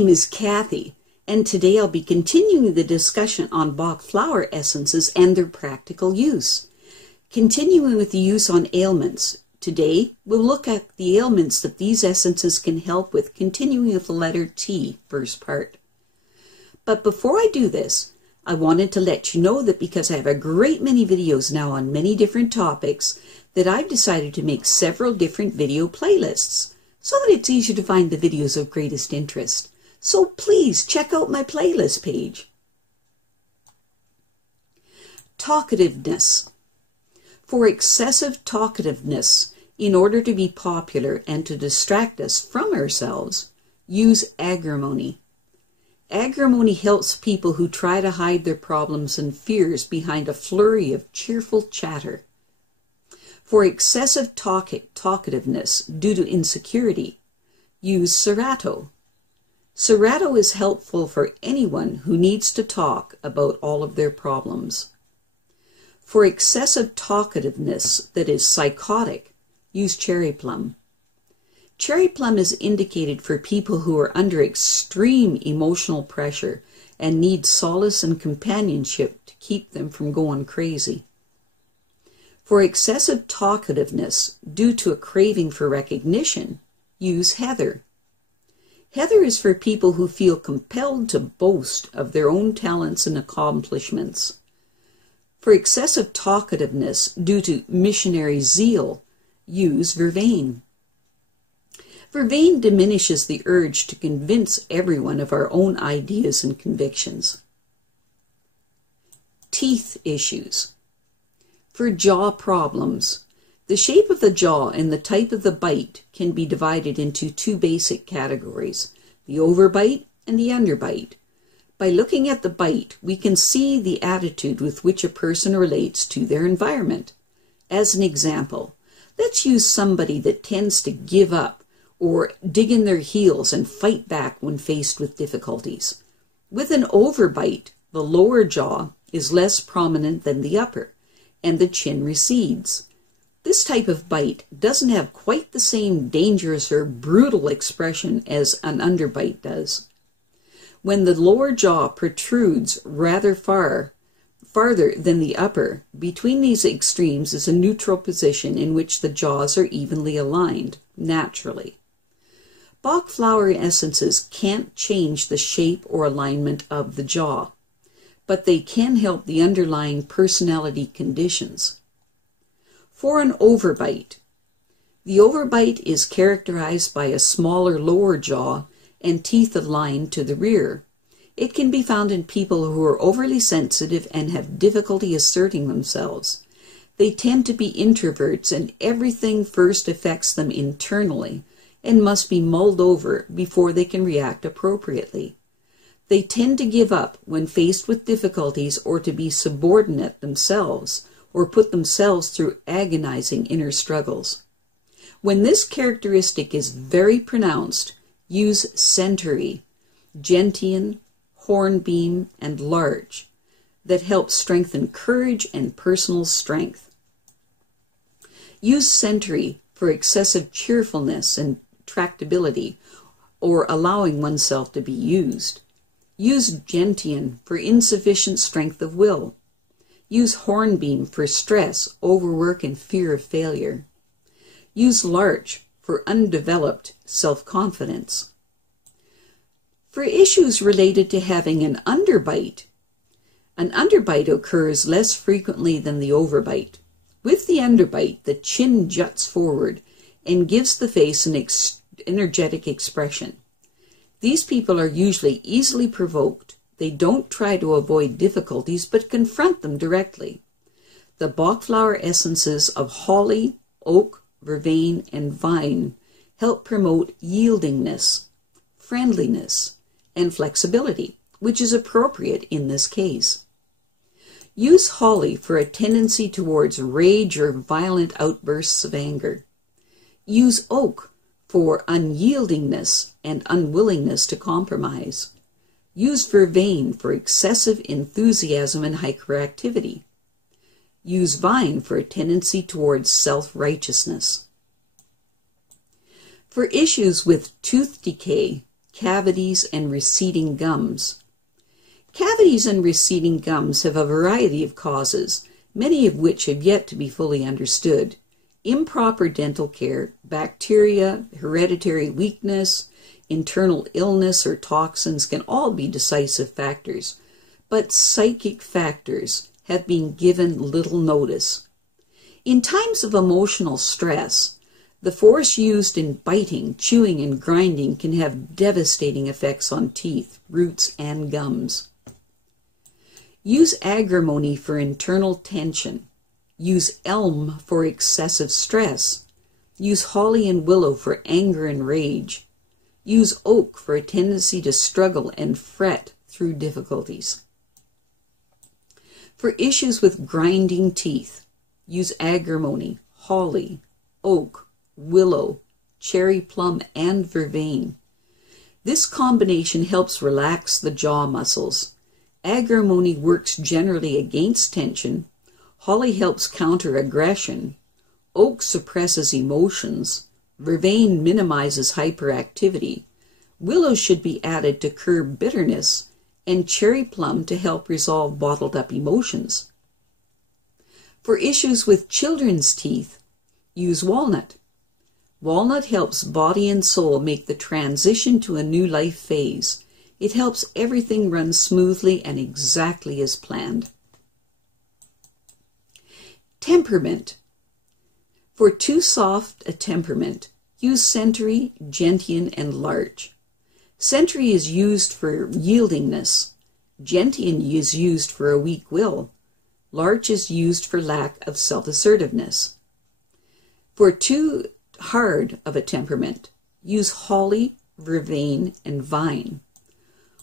name is Kathy, and today I'll be continuing the discussion on Bach Flower Essences and their practical use. Continuing with the use on ailments, today we'll look at the ailments that these essences can help with, continuing with the letter T, first part. But before I do this, I wanted to let you know that because I have a great many videos now on many different topics, that I've decided to make several different video playlists, so that it's easier to find the videos of greatest interest. So please check out my playlist page. Talkativeness. For excessive talkativeness, in order to be popular and to distract us from ourselves, use agrimony. Agrimony helps people who try to hide their problems and fears behind a flurry of cheerful chatter. For excessive talkativeness due to insecurity, use serrato. Serrato is helpful for anyone who needs to talk about all of their problems. For excessive talkativeness that is psychotic, use cherry plum. Cherry plum is indicated for people who are under extreme emotional pressure and need solace and companionship to keep them from going crazy. For excessive talkativeness due to a craving for recognition, use heather. Heather is for people who feel compelled to boast of their own talents and accomplishments. For excessive talkativeness due to missionary zeal, use vervain. Vervain diminishes the urge to convince everyone of our own ideas and convictions. Teeth issues. For jaw problems, the shape of the jaw and the type of the bite can be divided into two basic categories, the overbite and the underbite. By looking at the bite, we can see the attitude with which a person relates to their environment. As an example, let's use somebody that tends to give up or dig in their heels and fight back when faced with difficulties. With an overbite, the lower jaw is less prominent than the upper, and the chin recedes. This type of bite doesn't have quite the same dangerous or brutal expression as an underbite does. When the lower jaw protrudes rather farther than the upper, between these extremes is a neutral position in which the jaws are evenly aligned, naturally. Bach Flower Essences can't change the shape or alignment of the jaw, but they can help the underlying personality conditions. For an overbite, the overbite is characterized by a smaller lower jaw and teeth aligned to the rear. It can be found in people who are overly sensitive and have difficulty asserting themselves. They tend to be introverts, and everything first affects them internally and must be mulled over before they can react appropriately. They tend to give up when faced with difficulties or to be subordinate themselves or put themselves through agonizing inner struggles. When this characteristic is very pronounced, use centaury, gentian, hornbeam, and larch that help strengthen courage and personal strength. Use centaury for excessive cheerfulness and tractability or allowing oneself to be used. Use gentian for insufficient strength of will. Use hornbeam for stress, overwork, and fear of failure. Use larch for undeveloped self-confidence. For issues related to having an underbite occurs less frequently than the overbite. With the underbite, the chin juts forward and gives the face an energetic expression. These people are usually easily provoked. They don't try to avoid difficulties, but confront them directly. The Bach Flower Essences of holly, oak, vervain, and vine help promote yieldingness, friendliness, and flexibility, which is appropriate in this case. Use holly for a tendency towards rage or violent outbursts of anger. Use oak for unyieldingness and unwillingness to compromise. Use vervain for excessive enthusiasm and hyperactivity. Use vine for a tendency towards self-righteousness. For issues with tooth decay, cavities, and receding gums. Cavities and receding gums have a variety of causes, many of which have yet to be fully understood. Improper dental care, bacteria, hereditary weakness, internal illness, or toxins can all be decisive factors, but psychic factors have been given little notice. In times of emotional stress, the force used in biting, chewing, and grinding can have devastating effects on teeth, roots, and gums. Use agrimony for internal tension. Use elm for excessive stress. Use holly and willow for anger and rage. Use oak for a tendency to struggle and fret through difficulties. For issues with grinding teeth, use agrimony, holly, oak, willow, cherry plum, and vervain. This combination helps relax the jaw muscles. Agrimony works generally against tension. Holly helps counter aggression. Oak suppresses emotions. Vervain minimizes hyperactivity. Willow should be added to curb bitterness, and cherry plum to help resolve bottled up emotions. For issues with children's teeth, use walnut. Walnut helps body and soul make the transition to a new life phase. It helps everything run smoothly and exactly as planned. Temperament. For too soft a temperament, use century, gentian, and larch. Century is used for yieldingness. Gentian is used for a weak will. Larch is used for lack of self-assertiveness. For too hard of a temperament, use holly, vervain, and vine.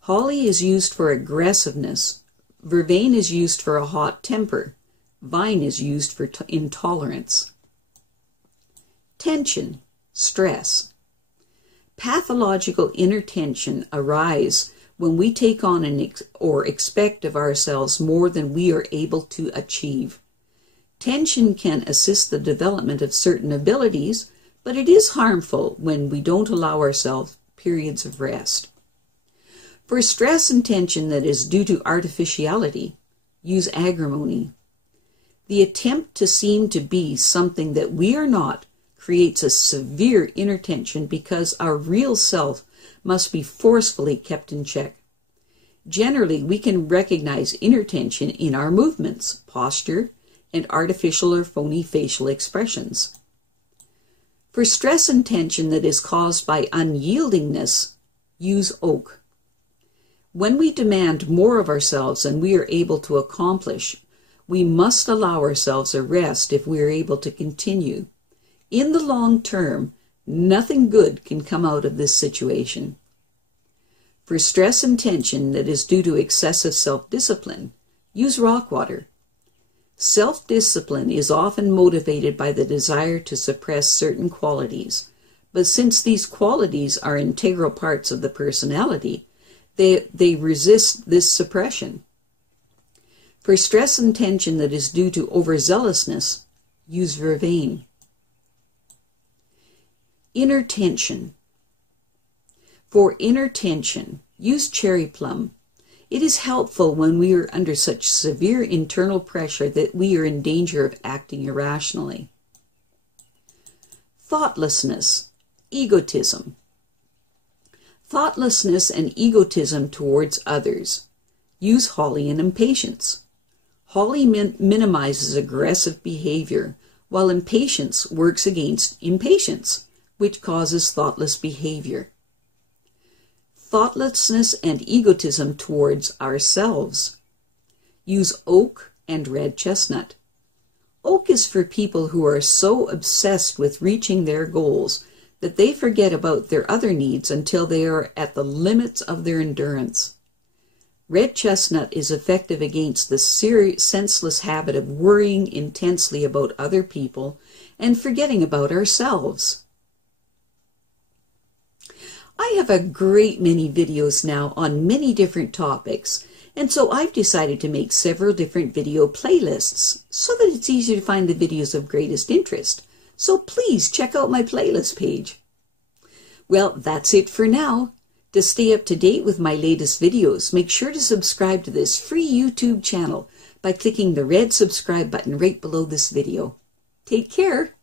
Holly is used for aggressiveness. Vervain is used for a hot temper. Vine is used for intolerance. Tension, stress. Pathological inner tension arises when we take on or expect of ourselves more than we are able to achieve. Tension can assist the development of certain abilities, but it is harmful when we don't allow ourselves periods of rest. For stress and tension that is due to artificiality, use agrimony. The attempt to seem to be something that we are not creates a severe inner tension because our real self must be forcefully kept in check. Generally, we can recognize inner tension in our movements, posture, and artificial or phony facial expressions. For stress and tension that is caused by unyieldingness, use oak. When we demand more of ourselves than we are able to accomplish, we must allow ourselves a rest if we are able to continue. In the long term, nothing good can come out of this situation. For stress and tension that is due to excessive self-discipline, use rock water. Self-discipline is often motivated by the desire to suppress certain qualities, but since these qualities are integral parts of the personality, they resist this suppression. For stress and tension that is due to overzealousness, use vervain. Inner tension. For inner tension, use cherry plum. It is helpful when we are under such severe internal pressure that we are in danger of acting irrationally. Thoughtlessness, egotism. Thoughtlessness and egotism towards others. Use holly and impatience. Holly minimizes aggressive behavior, while impatience works against impatience, which causes thoughtless behavior. Thoughtlessness and egotism towards ourselves. Use oak and red chestnut. Oak is for people who are so obsessed with reaching their goals that they forget about their other needs until they are at the limits of their endurance. Red chestnut is effective against the senseless habit of worrying intensely about other people and forgetting about ourselves. I have a great many videos now on many different topics, and so I've decided to make several different video playlists so that it's easier to find the videos of greatest interest. So please check out my playlist page. Well, that's it for now. To stay up to date with my latest videos, make sure to subscribe to this free YouTube channel by clicking the red subscribe button right below this video. Take care.